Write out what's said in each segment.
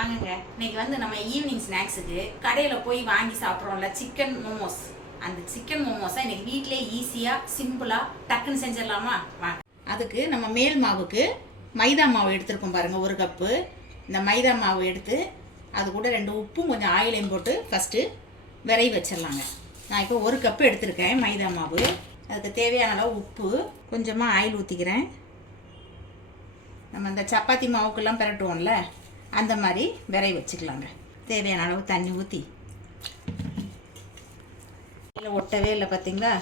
வாங்குங்க. இன்னைக்கு வந்து நம்ம ஈவினிங் ஸ்நாக்ஸுக்கு கடையில் போய் வாங்கி சாப்பிட்றோம்ல சிக்கன் மோமோஸ். அந்த சிக்கன் மோமோஸை இன்னைக்கு வீட்டிலே ஈஸியாக சிம்பிளாக டக்குன்னு செஞ்சிடலாமா? வாங்க. அதுக்கு நம்ம மேல் மாவுக்கு மைதா மாவு எடுத்துருக்கோம் பாருங்கள், 1 கப்பு. இந்த மைதா மாவு எடுத்து அது கூட 2 உப்பும் கொஞ்சம் ஆயிலையும் போட்டு ஃபஸ்ட்டு விரைவி வச்சிடலாங்க. நான் இப்போ 1 கப்பு எடுத்திருக்கேன் மைதா மாவு. அதுக்கு தேவையான அளவு உப்பு, கொஞ்சமாக ஆயில் ஊற்றிக்கிறேன். நம்ம இந்த சப்பாத்தி மாவுக்கெல்லாம் பிரட்டுவோம்ல அந்த மாதிரி விரைவி வச்சுக்கலாங்க. தேவையான அளவு தண்ணி ஊற்றி, இல்லை ஒட்டவே இல்லை பார்த்தீங்களா,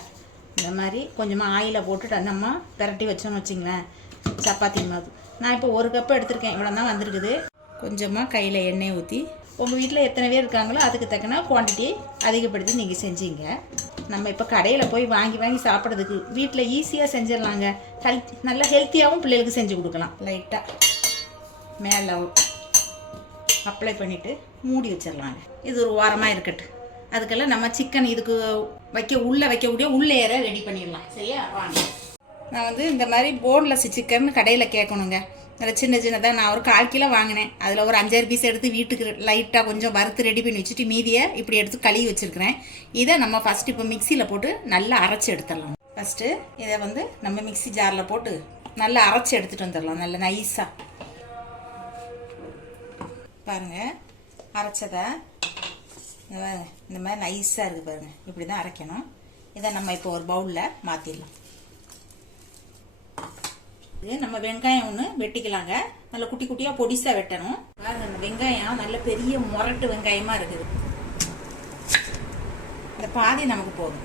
இந்த மாதிரி கொஞ்சமாக ஆயிலை போட்டுட்டு நம்ம பிரட்டி வச்சோன்னு வச்சிங்களேன் சப்பாத்தி மாவு. நான் இப்போ 1 கப்பு எடுத்திருக்கேன், இவ்வளோ தான் வந்திருக்குது. கொஞ்சமாக கையில் எண்ணெய் ஊற்றி, உங்கள் வீட்டில் எத்தனை பேர் இருக்காங்களோ அதுக்கு தக்கன குவான்டிட்டி அதிகப்படுத்தி நீங்கள் செஞ்சீங்க. நம்ம இப்போ கடையில் போய் வாங்கி சாப்பிட்றதுக்கு வீட்டில் ஈஸியாக செஞ்சிடலாங்க. நல்லா ஹெல்த்தியாகவும் பிள்ளைகளுக்கு செஞ்சு கொடுக்கலாம். லைட்டாக மேலே அப்ளை பண்ணிவிட்டு மூடி வச்சிடலாங்க. இது ஒரு வாரமாக இருக்கட்டும். அதுக்கெல்லாம் நம்ம சிக்கன் இதுக்கு உள்ளே வைக்கக்கூடிய உள்ளேற ரெடி பண்ணிடலாம். சரியா? வாங்க. நான் வந்து இந்த மாதிரி போன்லெஸ் சிக்கன் கடையில் கேட்கணுங்க. அதில் சின்னதாக நான் ஒரு 1/4 கிலோ வாங்கினேன். அதில் ஒரு 5-6 பீஸ் எடுத்து வீட்டுக்கு லைட்டாக கொஞ்சம் வறுத்து ரெடி பண்ணி வச்சுட்டு மீதியை இப்படி எடுத்து கழுவி வச்சுருக்கிறேன். இதை நம்ம ஃபஸ்ட்டு இப்போ மிக்சியில் போட்டு நல்லா அரைச்சி எடுத்துடலாம். ஃபஸ்ட்டு இதை வந்து நம்ம மிக்சி ஜாரில் போட்டு நல்லா அரைச்சி எடுத்துகிட்டு வந்துடலாம். நல்லா நைஸாக பாருங்கள், அரைச்சதை இந்த மாதிரி நைஸாக இருக்குது பாருங்கள். இப்படி தான் அரைக்கணும். இதை நம்ம இப்போ ஒரு பவுலில் மாற்றிடலாம். இது நம்ம வெங்காயம் ஒன்று வெட்டிக்கலாங்க. நல்ல குட்டி குட்டியாக பொடிசாக வெட்டணும். பாருங்க, இந்த வெங்காயம் நல்ல பெரிய முரட்டு வெங்காயமாக இருக்குது. இந்த பாதி நமக்கு போதும்.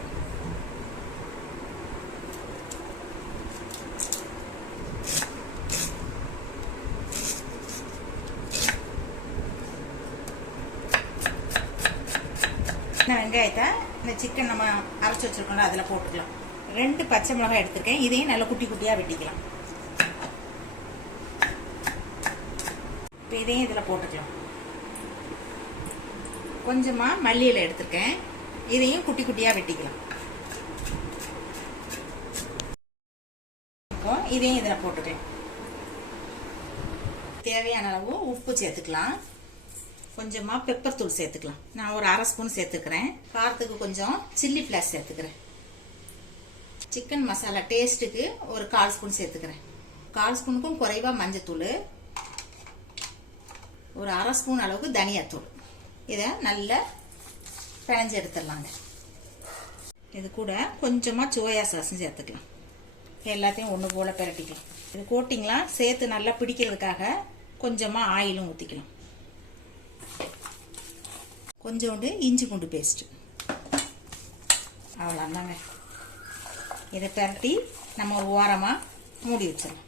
இந்த வெங்காயத்தை இந்த சிக்கன் நம்ம அரைச்சி வச்சிருக்கோம்ல அதில் போட்டுக்கலாம். 2 பச்சை மிளகாய் எடுத்திருக்கேன். இதையும் நல்லா குட்டி குட்டியாக வெட்டிக்கலாம். இப்போ இதையும் இதில் போட்டுக்கலாம். கொஞ்சமாக மல்லியில் எடுத்திருக்கேன். இதையும் குட்டி குட்டியாக வெட்டிக்கலாம். இப்போ இதையும் இதில் போட்டுக்கலாம். தேவையான அளவு உப்பு சேர்த்துக்கலாம். கொஞ்சமாக பெப்பர் தூள் சேர்த்துக்கலாம். நான் ஒரு 1/2 ஸ்பூன் சேர்த்துக்கிறேன். காரத்துக்கு கொஞ்சம் சில்லி ஃப்ளேக்ஸ் சேர்த்துக்கிறேன். சிக்கன் மசாலா டேஸ்ட்டுக்கு ஒரு 1/4 ஸ்பூன் சேர்த்துக்கிறேன். 1/4 ஸ்பூனுக்கும் குறைவாக மஞ்சத்தூள், ஒரு 1/2 ஸ்பூன் அளவுக்கு தனியாத்தூள். இதை நல்லா பிணைஞ்சு எடுத்துடலாங்க. இது கூட கொஞ்சமாக சோயா சாஸும் சேர்த்துக்கலாம். எல்லாத்தையும் ஒன்று போல் பிரட்டிக்கலாம். இது கோட்டிங்லாம் சேர்த்து நல்லா பிடிக்கிறதுக்காக கொஞ்சமாக ஆயிலும் ஊற்றிக்கலாம். கொஞ்சோண்டு இஞ்சி பூண்டு பேஸ்ட்டு, அவ்வளோதாங்க. இதை பிரட்டி நம்ம ஒரு ஓரமாக மூடி வச்சிடலாம்.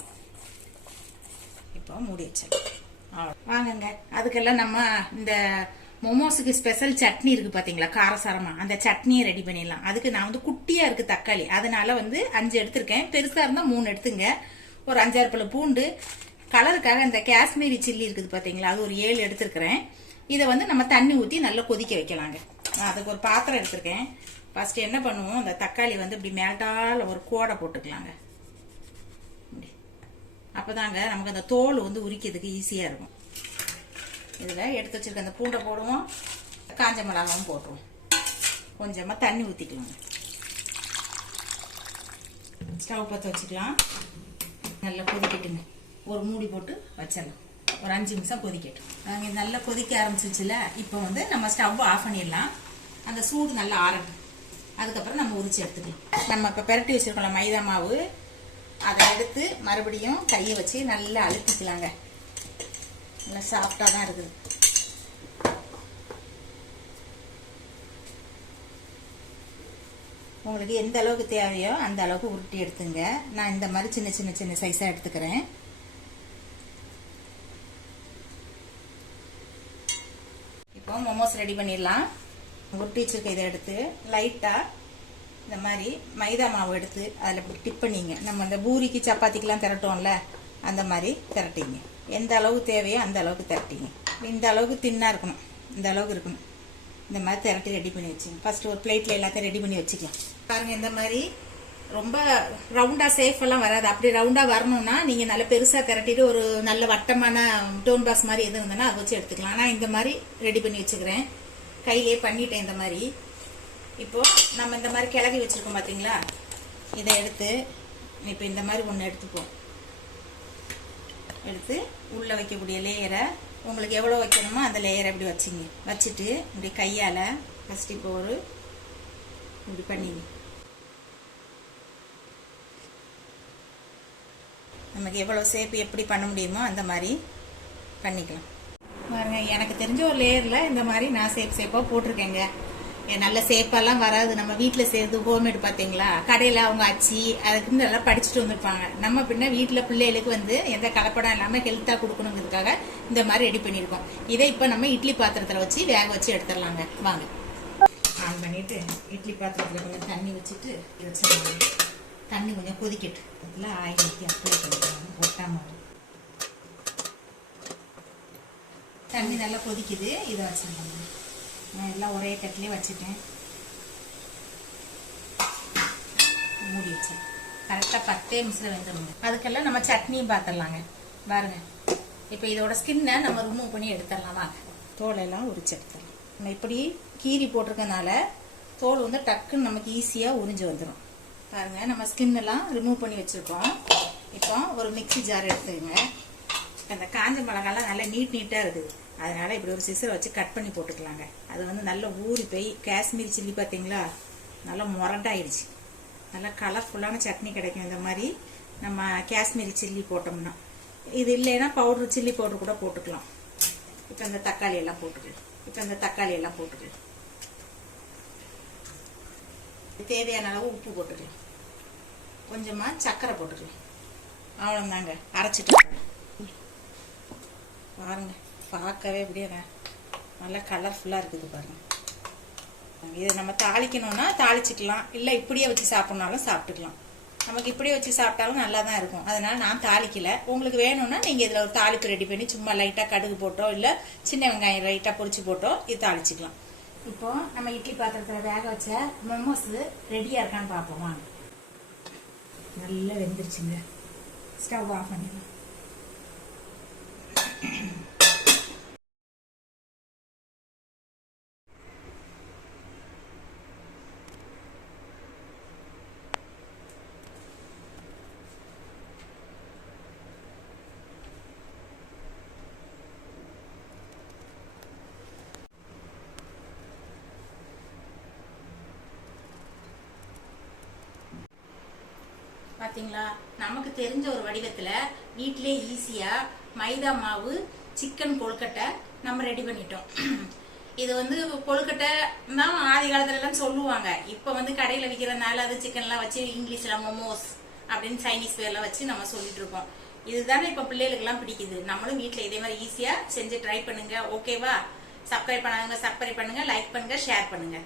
இப்போ மூடி வச்சிடலாம். அவ்வளோ. வாங்குங்க. அதுக்கெல்லாம் நம்ம இந்த மோமோஸுக்கு ஸ்பெஷல் சட்னி இருக்குது பார்த்தீங்களா, காரசாரமாக, அந்த சட்னியை ரெடி பண்ணிடலாம். அதுக்கு நான் வந்து குட்டியாக இருக்குது தக்காளி, அதனால வந்து 5 எடுத்திருக்கேன். பெருசாக இருந்தால் 3 எடுத்துங்க. ஒரு 5-6 பல்லு பூண்டு, கலருக்காக இந்த காஷ்மீரி சில்லி இருக்குது பார்த்தீங்களா, அது ஒரு 7 எடுத்துருக்கிறேன். இதை வந்து நம்ம தண்ணி ஊற்றி நல்லா கொதிக்க வைக்கலாங்க. நான் அதுக்கு ஒரு பாத்திரம் எடுத்திருக்கேன். ஃபர்ஸ்ட் என்ன பண்ணுவோம், இந்த தக்காளி வந்து இப்படி மேட்டால் ஒரு கோடை போட்டுக்கலாங்க. அப்போதாங்க நமக்கு அந்த தோல் வந்து உரிக்கிறதுக்கு ஈஸியாக இருக்கும். இதில் எடுத்து வச்சிருக்க அந்த பூண்டை போடுவோம், காஞ்ச மிளகாவும் போட்டுருவோம். கொஞ்சமாக தண்ணி ஊற்றிக்கலாங்க. ஸ்டவ் பற்ற வச்சுக்கலாம். நல்லா கொதிக்கட்டுங்க. ஒரு மூடி போட்டு வச்சிடலாம். ஒரு 5 நிமிஷம் கொதிக்கட்டும். அங்கே நல்லா கொதிக்க ஆரம்பிச்சிச்சுல, இப்போ வந்து நம்ம ஸ்டவ் ஆஃப் பண்ணிடலாம். அந்த சூடு நல்லா ஆறட்டும். அதுக்கப்புறம் நம்ம உரிச்சு எடுத்துக்கலாம். நம்ம இப்போ பிரட்டி வச்சிருக்கோம்ல மைதா மாவு, அதை எடுத்து மறுபடியும் கையை வச்சு நல்லா அழுத்திக்கலாங்க. நல்லா சாஃப்டாக தான் இருக்குது. உங்களுக்கு எந்த அளவுக்கு தேவையோ அந்த அளவுக்கு உருட்டி எடுத்துங்க. நான் இந்த மாதிரி சின்ன சைஸாக எடுத்துக்கிறேன். இப்போ மோமோஸ் ரெடி பண்ணிடலாம். உருட்டி வச்சிருக்க இதை எடுத்து லைட்டாக இந்த மாதிரி மைதா மாவு எடுத்து அதில் டிப் பண்ணிங்க. நம்ம இந்த பூரிக்கு சப்பாத்திக்கெலாம் திரட்டோம்ல அந்த மாதிரி திரட்டிங்க. எந்த அளவு தேவையோ அந்த அளவுக்கு திரட்டிங்க. இந்த அளவுக்கு தின்னாக இருக்கணும், இந்த அளவுக்கு இருக்கணும். இந்த மாதிரி திரட்டி ரெடி பண்ணி வச்சுங்க. ஃபஸ்ட்டு ஒரு பிளேட்டில் எல்லாத்தையும் ரெடி பண்ணி வச்சுக்கலாம். பாருங்கள், இந்த மாதிரி ரொம்ப ரவுண்டா சேஃப் எல்லாம் வராது. அப்படி ரவுண்டா வரணும்னா நீங்க நல்ல பெருசா திரட்டிட்டு ஒரு நல்ல வட்டமான டோன் பாஸ் மாதிரி எது இருந்ததுன்னா அதை வச்சு எடுத்துக்கலாம். நான் இந்த மாதிரி ரெடி பண்ணி வச்சுக்கிறேன், கையிலே பண்ணிட்டேன் இந்த மாதிரி. இப்போ நம்ம இந்த மாதிரி கிளறி வச்சிருக்கோம் பாத்தீங்களா, இதை எடுத்து இப்போ இந்த மாதிரி ஒன்று எடுத்துப்போம். எடுத்து உள்ள வைக்கக்கூடிய லேயரை உங்களுக்கு எவ்வளோ வைக்கணுமோ அந்த லேயரை இப்படி வச்சுங்க. வச்சுட்டு இப்படி கையால் ஃபஸ்ட்டு இப்போ ஒரு இப்படி பண்ணிங்க. நமக்கு எவ்வளோ ஷேப் எப்படி பண்ண முடியுமோ அந்த மாதிரி பண்ணிக்கலாம். பாருங்க, எனக்கு தெரிஞ்ச ஒரு லேயரில் இந்த மாதிரி நான் ஷேப்பாக போட்டிருக்கேங்க. நல்ல ஷேப்பெல்லாம் வராது. நம்ம வீட்டில் செய்கிறது ஹோம்மேட் பார்த்தீங்களா, கடையில் அவங்க அச்சு அதுக்கு நல்லா படிச்சுட்டு வந்திருப்பாங்க. நம்ம பின்ன வீட்டில் பிள்ளைகளுக்கு வந்து எந்த கலப்படம் இல்லாமல் ஹெல்த்தாக கொடுக்கணுங்கிறதுக்காக இந்த மாதிரி ரெடி பண்ணியிருக்கோம். இதை இப்போ நம்ம இட்லி பாத்திரத்தில் வச்சு வேக வச்சு எடுத்துடலாங்க. வாங்க, ஆன் பண்ணிட்டு இட்லி பாத்திரத்தில் கொஞ்சம் தண்ணி வச்சுட்டு வச்சிடலாம். தண்ணி கொஞ்சம் கொதிக்கட்டு, அதில் ஆயில் ஊற்றி அப்ளை பண்ணிக்கலாம் ஒட்டாமல். தண்ணி நல்லா கொதிக்குது, இதை வச்சிடலாம். நான் எல்லாம் ஒரே தட்டிலே வச்சுட்டேன், மூடி வச்சேன். கரெக்டாக 10 நிமிஷம் வெந்துடும். அதுக்கெல்லாம் நம்ம சட்னியும் பார்த்துடலாங்க. பாருங்க, இப்போ இதோட ஸ்கின்னை நம்ம ரிமூவ் பண்ணி எடுத்துடலாமா. தோலெல்லாம் உரிச்சு எடுத்துடலாம். நம்ம இப்படி கீரி போட்டிருக்கனால தோல் வந்து டக்குன்னு நமக்கு ஈஸியாக உறிஞ்சு வந்துடும். பாருங்க, நம்ம ஸ்கின் எல்லாம் ரிமூவ் பண்ணி வச்சிருக்கோம். இப்போ ஒரு மிக்ஸி ஜார் எடுத்துக்கங்க. அந்த காஞ்ச மிளகாலாம் நல்லா நீட்டாக இருக்குது, அதனால இப்படி ஒரு சிசரை வச்சு கட் பண்ணி போட்டுக்கலாங்க. அது வந்து நல்லா ஊறி போய் காஷ்மீரி சில்லி பார்த்தீங்களா நல்லா முரண்டாயிடுச்சு. நல்லா கலர்ஃபுல்லான சட்னி கிடைக்கும் இந்த மாதிரி நம்ம காஷ்மீரி சில்லி போட்டோம்னா. இது இல்லைன்னா பவுடர் சில்லி பவுடர் கூட போட்டுக்கலாம். இப்போ இந்த தக்காளி எல்லாம் போட்டுக்கலாம். தேவையான அளவு உப்பு போட்டுக்கலாம். கொஞ்சமா சர்க்கரை போட்டுக்கலாம். அவ்வளோதாங்க, அரைச்சிட்டு பாருங்க. பார்க்கவே அப்படியே நல்லா கலர்ஃபுல்லாக இருக்குது பாருங்க. இதை நம்ம தாளிக்கணும்னா தாளிச்சிக்கலாம், இல்லை இப்படியே வச்சு சாப்பிட்னாலும் சாப்பிட்டுக்கலாம். நமக்கு இப்படியே வச்சு சாப்பிட்டாலும் நல்லா தான் இருக்கும். அதனால நான் தாளிக்கல. உங்களுக்கு வேணும்னா நீங்கள் இதில் ஒரு தாளிப்பு ரெடி பண்ணி சும்மா லைட்டாக கடுகு போட்டோ இல்லை சின்ன வெங்காயம் லைட்டாக பொரிச்சு போட்டோ இது தாளிச்சிக்கலாம். இப்போ நம்ம இட்லி பாத்திரத்தில் வேக வச்ச மோமோஸ் ரெடியாக இருக்கான்னு பார்ப்போம் வாங்க. நல்லா வெந்துருச்சுங்க. ஸ்டவ் ஆஃப் பண்ணிடலாம். பார்த்தீங்களா, நமக்கு தெரிஞ்ச ஒரு வடிவத்தில் வீட்டிலே ஈஸியாக மைதா மாவு சிக்கன் கொழுக்கட்டை நம்ம ரெடி பண்ணிட்டோம். இது வந்து கொழுக்கட்டை தான் ஆதி காலத்துலலாம் சொல்லுவாங்க. இப்போ வந்து கடையில் விற்கிறதுனால அது சிக்கன்லாம் வச்சு இங்கிலீஷில் மோமோஸ் அப்படின்னு சைனீஸ் பேர்லாம் வச்சு நம்ம சொல்லிட்டு இருக்கோம். இதுதானே இப்போ பிள்ளைகளுக்கெல்லாம் பிடிக்குது. நம்மளும் வீட்டில் இதே மாதிரி ஈஸியாக செஞ்சு ட்ரை பண்ணுங்க. ஓகேவா? சப்ஸ்கிரைப் பண்ணுங்க, லைக் பண்ணுங்க, ஷேர் பண்ணுங்க.